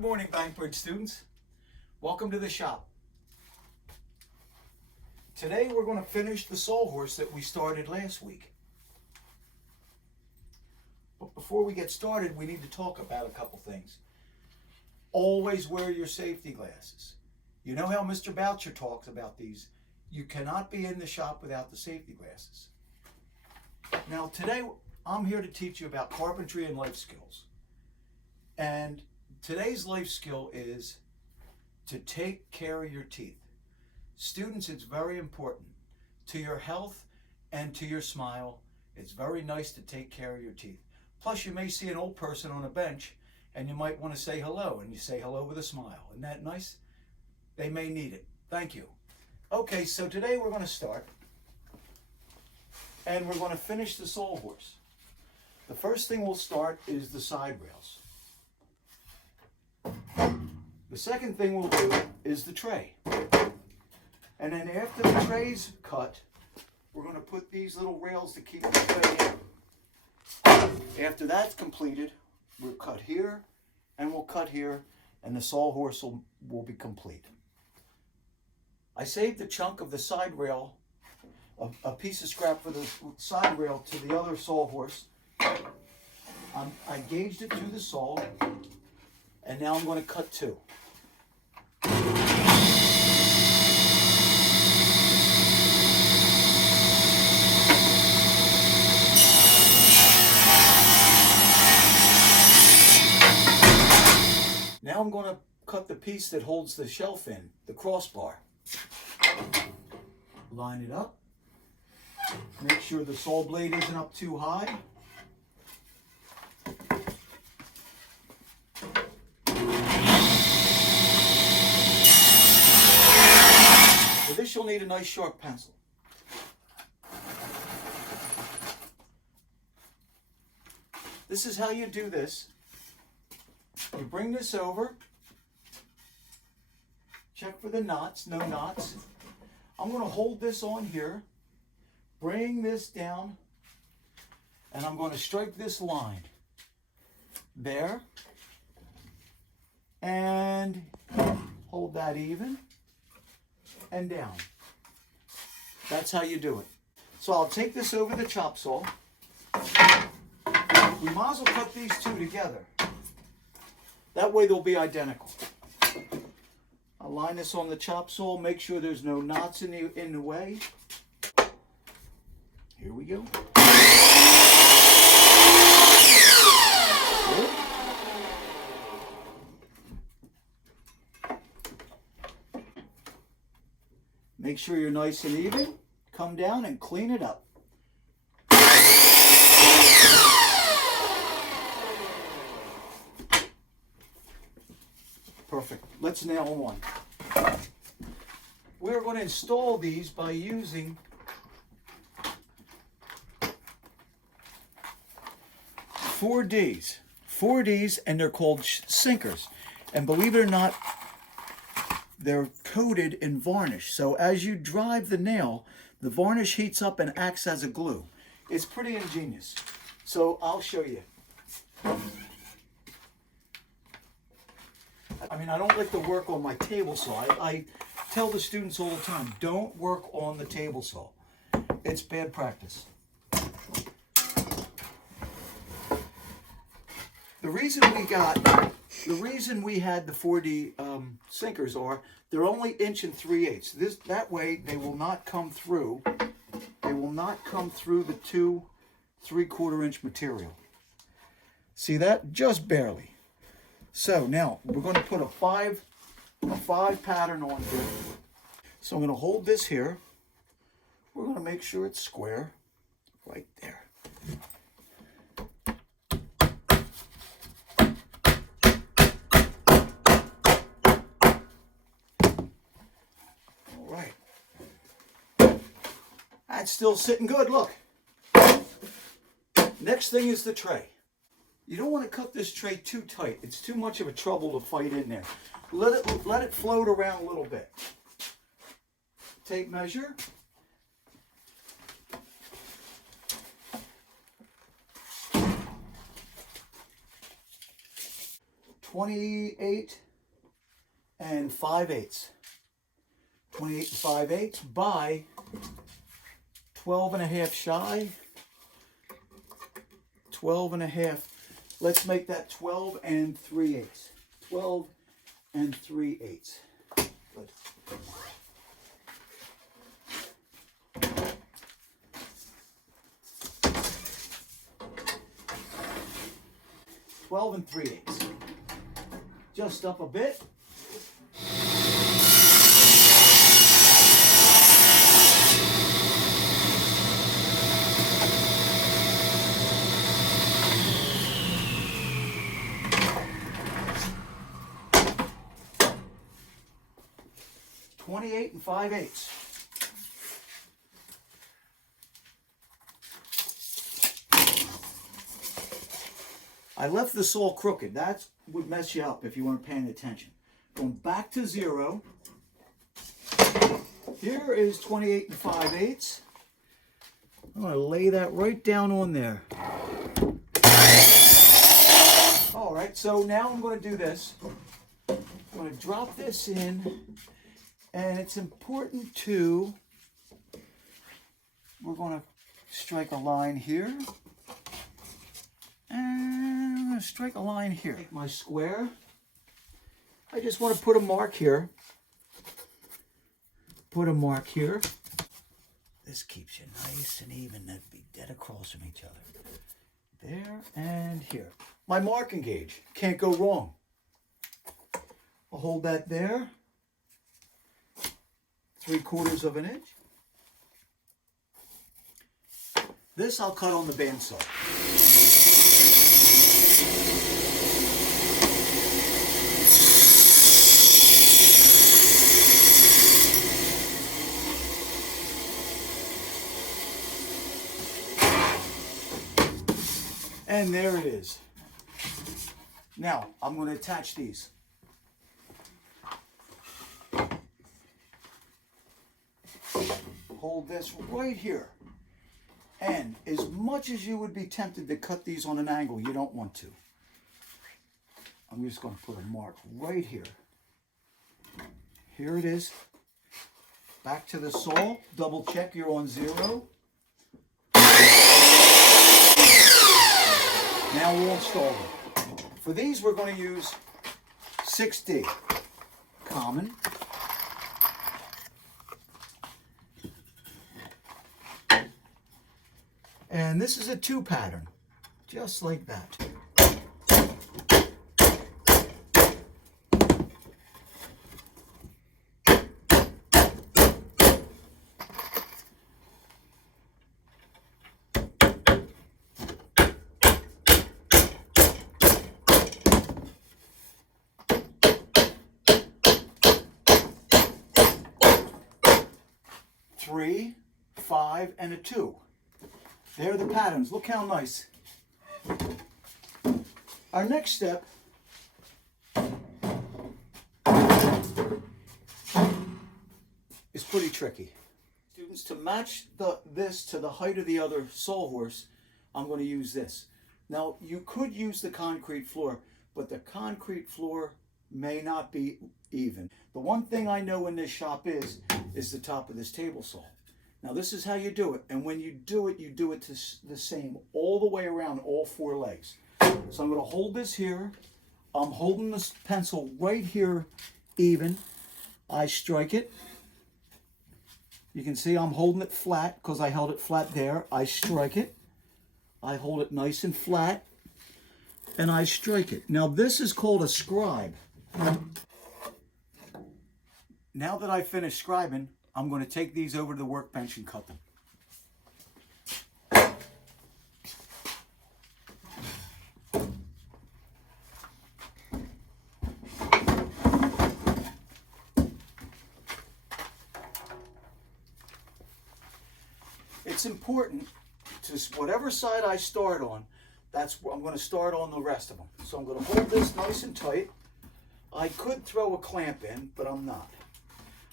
Good morning, Bankbridge students. Welcome to the shop. Today we're going to finish the sawhorse that we started last week. But before we get started, we need to talk about a couple things. Always wear your safety glasses. You know how Mr. Boucher talks about these. You cannot be in the shop without the safety glasses. Now today I'm here to teach you about carpentry and life skills. And today's life skill is to take care of your teeth. Students, it's very important to your health and to your smile. It's very nice to take care of your teeth. Plus, you may see an old person on a bench and you might want to say hello, and you say hello with a smile. Isn't that nice? They may need it. Thank you. Okay, so today we're going to start and we're going to finish the sawhorse. The first thing we'll start is the side rails. The second thing we'll do is the tray. And then after the tray's cut, we're going to put these little rails to keep the tray in. After that's completed, we'll cut here and we'll cut here, and the sawhorse will be complete. I saved a chunk of the side rail, a piece of scrap for the side rail to the other sawhorse. I gauged it through the saw, and now I'm going to cut two. Now I'm going to cut the piece that holds the shelf in, the crossbar. Line it up. Make sure the saw blade isn't up too high. For this, you'll need a nice sharp pencil. This is how you do this. You bring this over, check for the knots, no knots. I'm going to hold this on here, bring this down, and I'm going to strike this line there, and hold that even, and down. That's how you do it. So I'll take this over the chop saw. We might as well cut these two together. That way they'll be identical. I'll line this on the chop saw, make sure there's no knots in the way. Here we go. Good. Make sure you're nice and even. Come down and clean it up. Perfect. Let's nail one. We're going to install these by using four Ds, and they're called sinkers. And believe it or not, they're coated in varnish. So as you drive the nail, the varnish heats up and acts as a glue. It's pretty ingenious. So I'll show you. I mean, I don't like to work on my table saw. I tell the students all the time, don't work on the table saw. It's bad practice. The reason we had the 4D sinkers are they're only 1 3/8. That way they will not come through. They will not come through the 2 3/4 inch material. See that? Just barely. So now we're going to put a five pattern on here. So I'm going to hold this here. We're going to make sure it's square right there. All right. That's still sitting good. Look. Next thing is the tray. You don't want to cut this tray too tight. It's too much of a trouble to fight in there. Let it float around a little bit. Tape measure. 28 and 5/8. 28 and 5/8 by 12 and a half shy. 12 and a half. Let's make that 12 and 3/8. 12 and 3/8. Good. and 3/8. Just up a bit. And 5/8. I left the saw crooked. That would mess you up if you weren't paying attention. Going back to 0. Here is 28 and 5/8. I'm going to lay that right down on there. All right, so now I'm going to do this. I'm going to drop this in. And it's important to, we're going to strike a line here. And I'm going to strike a line here. Take my square. I just want to put a mark here. Put a mark here. This keeps you nice and even. That'd be dead across from each other. There and here. My marking gauge. Can't go wrong. I'll hold that there. 3/4 of an inch. This I'll cut on the bandsaw. And there it is. Now I'm going to attach these. Hold this right here. And as much as you would be tempted to cut these on an angle, you don't want to. I'm just going to put a mark right here. Here it is. Back to the saw. Double check you're on 0. Now we'll install them. For these we're going to use 6D. Common. And this is a 2 pattern, just like that. Three, 5, and a 2. There are the patterns. Look how nice. Our next step is pretty tricky. Students, to match this to the height of the other sawhorse, I'm going to use this. Now, you could use the concrete floor, but the concrete floor may not be even. The one thing I know in this shop is the top of this table saw. Now this is how you do it, and when you do it the same all the way around all 4 legs. So I'm going to hold this here. I'm holding this pencil right here even. I strike it. You can see I'm holding it flat because I held it flat there. I strike it. I hold it nice and flat, and I strike it. Now this is called a scribe. Now that I've finished scribing, I'm going to take these over to the workbench and cut them. It's important to, whatever side I start on, that's where I'm going to start on the rest of them. So I'm going to hold this nice and tight. I could throw a clamp in, but I'm not.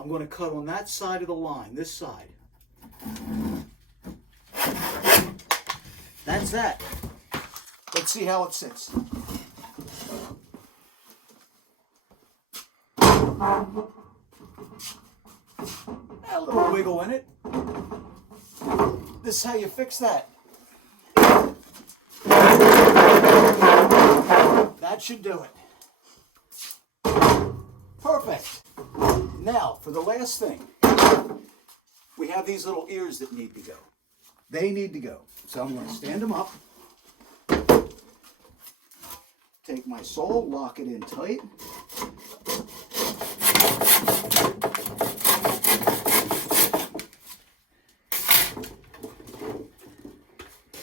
I'm going to cut on that side of the line, this side. That's that. Let's see how it sits. A little wiggle in it. This is how you fix that. That should do it. Perfect. Now, for the last thing, we have these little ears that need to go. They need to go. So I'm going to stand them up. Take my sole, lock it in tight.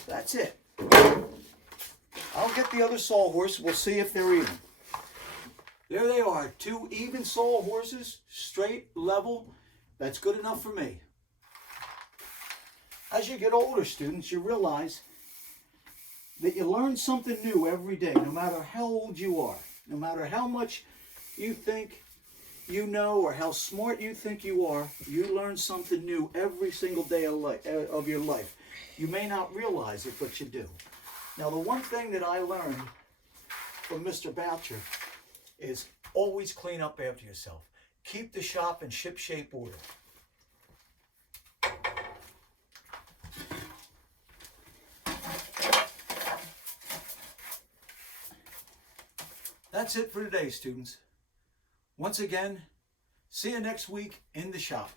That's it. I'll get the other sawhorse. We'll see if they're even. There they are. 2 even sawhorses, straight, level. That's good enough for me. As you get older, students, you realize that you learn something new every day, no matter how old you are, no matter how much you think you know or how smart you think you are, you learn something new every single day of your life. You may not realize it, but you do. Now, the one thing that I learned from Mr. Boucher is always clean up after yourself. Keep the shop in ship-shape order. That's it for today, students. Once again, see you next week in the shop.